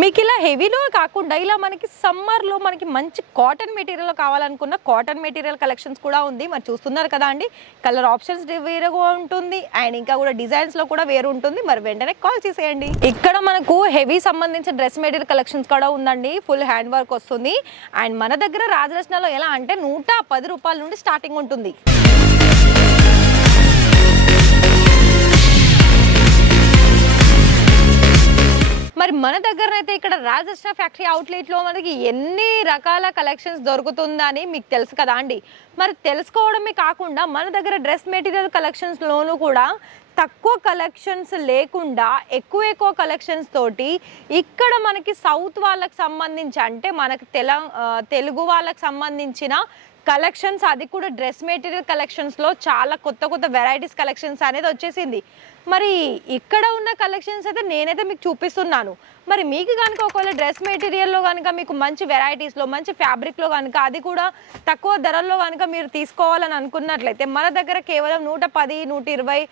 మీకు ఇలా హెవీలో కాకుండా ఇలా మనకి సమ్మర్లో మనకి మంచి కాటన్ మెటీరియల్ కావాలనుకున్న కాటన్ మెటీరియల్ కలెక్షన్స్ కూడా ఉంది. మరి చూస్తున్నారు కదా అండి, కలర్ ఆప్షన్స్ వేరుగా ఉంటుంది అండ్ ఇంకా కూడా డిజైన్స్లో కూడా వేరు ఉంటుంది. మరి వెంటనే కాల్ చేసేయండి. ఇక్కడ మనకు హెవీ సంబంధించిన డ్రెస్ మెటీరియల్ కలెక్షన్స్ కూడా ఉందండి. ఫుల్ హ్యాండ్ వర్క్ వస్తుంది అండ్ మన దగ్గర రాజరత్నాలో ఎలా అంటే 110 రూపాయల నుండి స్టార్టింగ్ ఉంటుంది. మరి మన దగ్గరనైతే ఇక్కడ రాజరత్న ఫ్యాక్టరీ అవుట్లెట్లో మనకి ఎన్ని రకాల కలెక్షన్స్ దొరుకుతుందని మీకు తెలుసు కదా అండి. మరి తెలుసుకోవడమే కాకుండా మన దగ్గర డ్రెస్ మెటీరియల్ కలెక్షన్స్లోనూ కూడా తక్కువ కలెక్షన్స్ లేకుండా ఎక్కువ కలెక్షన్స్ తోటి ఇక్కడ మనకి సౌత్ వాళ్ళకి సంబంధించి అంటే మనకి తెలుగు వాళ్ళకి సంబంధించిన కలెక్షన్స్, అది కూడా డ్రెస్ మెటీరియల్ కలెక్షన్స్లో చాలా కొత్త వెరైటీస్ కలెక్షన్స్ అనేది వచ్చేసింది. మరి ఇక్కడ ఉన్న కలెక్షన్స్ అయితే నేనైతే మీకు చూపిస్తున్నాను. మరి మీకు కనుక ఒకవేళ డ్రెస్ మెటీరియల్లో కనుక మీకు మంచి వెరైటీస్లో మంచి ఫ్యాబ్రిక్లో కనుక అది కూడా తక్కువ ధరల్లో కనుక మీరు తీసుకోవాలని అనుకున్నట్లయితే మన దగ్గర కేవలం 110, 120,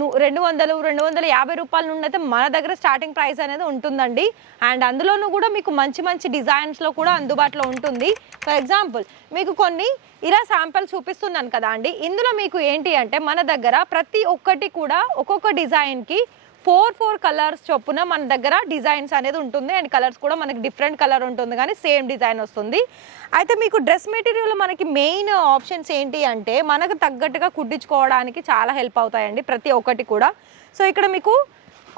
200, 250 రూపాయల నుండి అయితే మన దగ్గర స్టార్టింగ్ ప్రైస్ అనేది ఉంటుందండి. అండ్ అందులోనూ కూడా మీకు మంచి డిజైన్స్లో కూడా అందుబాటులో ఉంటుంది. ఫర్ ఎగ్జాంపుల్ మీకు కొన్ని ఇలా శాంపిల్ చూపిస్తున్నాను కదా అండి. ఇందులో మీకు ఏంటి అంటే మన దగ్గర ప్రతి ఒక్కటి కూడా ఒక్కొక్క డిజైన్కి 4 కలర్స్ చొప్పున మన దగ్గర డిజైన్స్ అనేది ఉంటుంది. అండ్ కలర్స్ కూడా మనకి డిఫరెంట్ కలర్ ఉంటుంది కానీ సేమ్ డిజైన్ వస్తుంది. అయితే మీకు డ్రెస్ మెటీరియల్ మనకి మెయిన్ ఆప్షన్స్ ఏంటి అంటే మనకు తగ్గట్టుగా కుట్టించుకోవడానికి చాలా హెల్ప్ అవుతాయండి ప్రతి ఒక్కటి కూడా. సో ఇక్కడ మీకు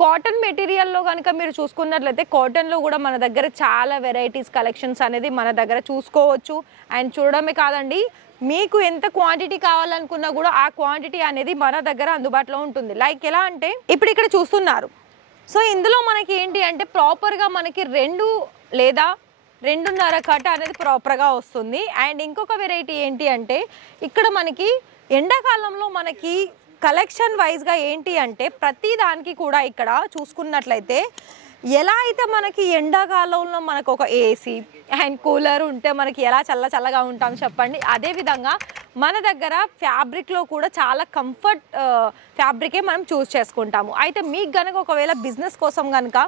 కాటన్ మెటీరియల్లో కనుక మీరు చూసుకున్నట్లయితే కాటన్లో కూడా మన దగ్గర చాలా వెరైటీస్ కలెక్షన్స్ అనేది మన దగ్గర చూసుకోవచ్చు. అండ్ చూడడమే కాదండి, మీకు ఎంత క్వాంటిటీ కావాలనుకున్నా కూడా ఆ క్వాంటిటీ అనేది మన దగ్గర అందుబాటులో ఉంటుంది. లైక్ ఎలా అంటే ఇప్పుడు ఇక్కడ చూస్తున్నారు. సో ఇందులో మనకి ఏంటి అంటే ప్రాపర్గా మనకి 2 లేదా 2.5 కట్ అనేది ప్రాపర్గా వస్తుంది. అండ్ ఇంకొక వెరైటీ ఏంటి అంటే ఇక్కడ మనకి ఎండాకాలంలో మనకి కలెక్షన్ వైజ్గా ఏంటి అంటే ప్రతి దానికి కూడా ఇక్కడ చూసుకున్నట్లయితే ఎలా అయితే మనకి ఎండాకాలంలో మనకు ఒక ఏసీ అండ్ కూలర్ ఉంటే మనకి ఎలా చల్లగా ఉంటాం చెప్పండి, అదేవిధంగా మన దగ్గర ఫ్యాబ్రిక్లో కూడా చాలా కంఫర్ట్ ఫ్యాబ్రికే మనం చూస్ చేసుకుంటాము. అయితే మీకు కనుక ఒకవేళ బిజినెస్ కోసం కనుక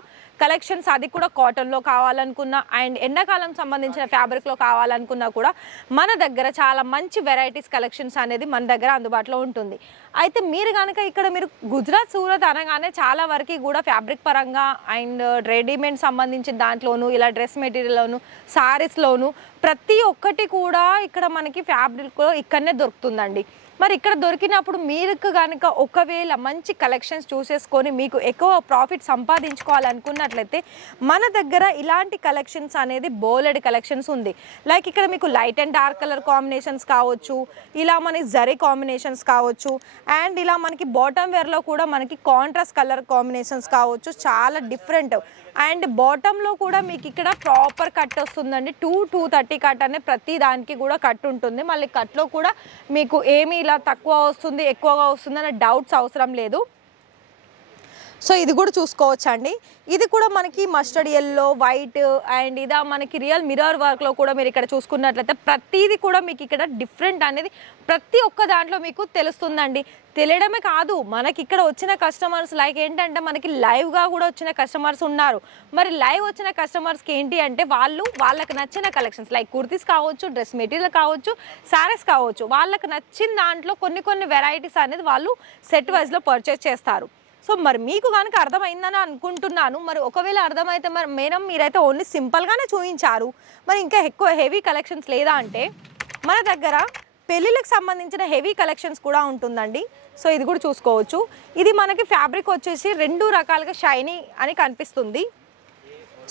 కలెక్షన్స్ అది కూడా కాటన్లో కావాలనుకున్నా అండ్ ఎండాకాలం సంబంధించిన ఫ్యాబ్రిక్లో కావాలనుకున్నా కూడా మన దగ్గర చాలా మంచి వెరైటీస్ కలెక్షన్స్ అనేది మన దగ్గర అందుబాటులో ఉంటుంది. అయితే మీరు కనుక ఇక్కడ మీరు గుజరాత్, సూరత్ అనగానే చాలా వరకు కూడా ఫ్యాబ్రిక్ పరంగా అండ్ రెడీమేడ్ సంబంధించిన దాంట్లోనూ ఇలా డ్రెస్ మెటీరియల్లోను సారీస్లోను ప్రతి ఒక్కటి కూడా ఇక్కడ మనకి ఫ్యాబ్రిక్ ఇక్కడనే దొరుకుతుందండి. మరి ఇక్కడ దొరికినప్పుడు మీరు కనుక ఒకవేళ మంచి కలెక్షన్స్ చూసేసుకొని మీకు ఎక్కువ ప్రాఫిట్ సంపాదించుకోవాలనుకున్నట్లయితే మన దగ్గర ఇలాంటి కలెక్షన్స్ అనేది బోలెడ్ కలెక్షన్స్ ఉంది. లైక్ ఇక్కడ మీకు light and dark colour combinations కావచ్చు, ఇలా మనకి జరీ కాంబినేషన్స్ కావచ్చు, అండ్ ఇలా మనకి బాటమ్ వేర్లో కూడా మనకి కాంట్రాస్ట్ కలర్ కాంబినేషన్స్ కావచ్చు, చాలా డిఫరెంట్. అండ్ బాటంలో కూడా మీకు ఇక్కడ ప్రాపర్ కట్ వస్తుందండి. 230 కట్ అనే ప్రతి దానికి కూడా కట్ ఉంటుంది. మళ్ళీ కట్లో కూడా మీకు ఏమీ ఇలా తక్కువ వస్తుంది ఎక్కువగా వస్తుంది అనే డౌట్స్ అవసరం లేదు. సో ఇది కూడా చూసుకోవచ్చు అండి. ఇది కూడా మనకి మస్టర్డ్ ఎల్లో, వైట్ అండ్ ఇదా మనకి రియల్ మిర్రర్ వర్క్లో కూడా మీరు ఇక్కడ చూసుకున్నట్లయితే ప్రతిదీ కూడా మీకు ఇక్కడ డిఫరెంట్ అనేది ప్రతి ఒక్క దాంట్లో మీకు తెలుస్తుందండి. తెలియడమే కాదు, మనకి ఇక్కడ వచ్చిన కస్టమర్స్ లైక్ ఏంటంటే మనకి లైవ్గా కూడా వచ్చిన కస్టమర్స్ ఉన్నారు. మరి లైవ్ వచ్చిన కస్టమర్స్కి ఏంటి అంటే వాళ్ళకి నచ్చిన కలెక్షన్స్ లైక్ కుర్తీస్ కావచ్చు, డ్రెస్ మెటీరియల్ కావచ్చు, శారీస్ కావచ్చు, వాళ్ళకి నచ్చిన దాంట్లో కొన్ని వెరైటీస్ అనేది వాళ్ళు సెట్ వైజ్లో పర్చేస్ చేస్తారు. సో మరి మీకు కనుక అర్థమైందని అనుకుంటున్నాను. మరి ఒకవేళ అర్థమైతే మరి మేడం మీరైతే ఓన్లీ సింపుల్గానే చూపించారు, మరి ఇంకా ఎక్కువ హెవీ కలెక్షన్స్ లేదా అంటే మన దగ్గర పెళ్ళిళ్ళకి సంబంధించిన హెవీ కలెక్షన్స్ కూడా ఉంటుందండి. సో ఇది కూడా చూసుకోవచ్చు. ఇది మనకి ఫ్యాబ్రిక్ వచ్చేసి 2 రకాలుగా షైనీ అని కనిపిస్తుంది.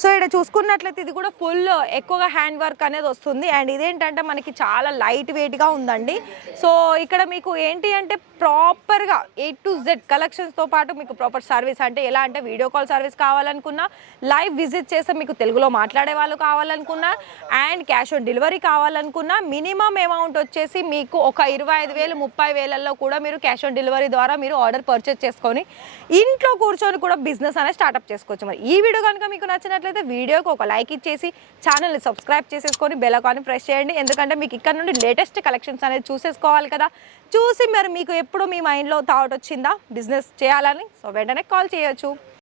సో ఇక్కడ చూసుకున్నట్లయితే ఇది కూడా ఫుల్ ఎక్కువగా హ్యాండ్ వర్క్ అనేది వస్తుంది. అండ్ ఇదేంటంటే మనకి చాలా లైట్ వెయిట్గా ఉందండి. సో ఇక్కడ మీకు ఏంటి అంటే ప్రాపర్గా A to Z కలెక్షన్స్తో పాటు మీకు ప్రాపర్ సర్వీస్ అంటే ఎలా అంటే వీడియో కాల్ సర్వీస్ కావాలనుకున్నా, లైవ్ విజిట్ చేస్తే మీకు తెలుగులో మాట్లాడే వాళ్ళు కావాలనుకున్నా, అండ్ క్యాష్ ఆన్ డెలివరీ కావాలనుకున్నా మినిమం అమౌంట్ వచ్చేసి మీకు ఒక 25,000, 30,000 కూడా మీరు క్యాష్ ఆన్ డెలివరీ ద్వారా మీరు ఆర్డర్ పర్చేస్ చేసుకొని ఇంట్లో కూర్చొని కూడా బిజినెస్ అనేది స్టార్ట్అప్ చేసుకోవచ్చు. మరి ఈ వీడియో కనుక మీకు నచ్చినట్లయితే వీడియోకి ఒక లైక్ ఇచ్చేసి ఛానల్ని సబ్స్క్రైబ్ చేసేసుకొని బెల్ ఐకాన్ని ప్రెస్ చేయండి. ఎందుకంటే మీకు ఇక్కడ నుండి లేటెస్ట్ కలెక్షన్స్ అనేది చూసేసుకోవాలి కదా. చూసి మరి మీకు ఎప్పుడు మీ మైండ్లో థాట్ వచ్చిందా బిజినెస్ చేయాలని, సో వెంటనే కాల్ చేయొచ్చు.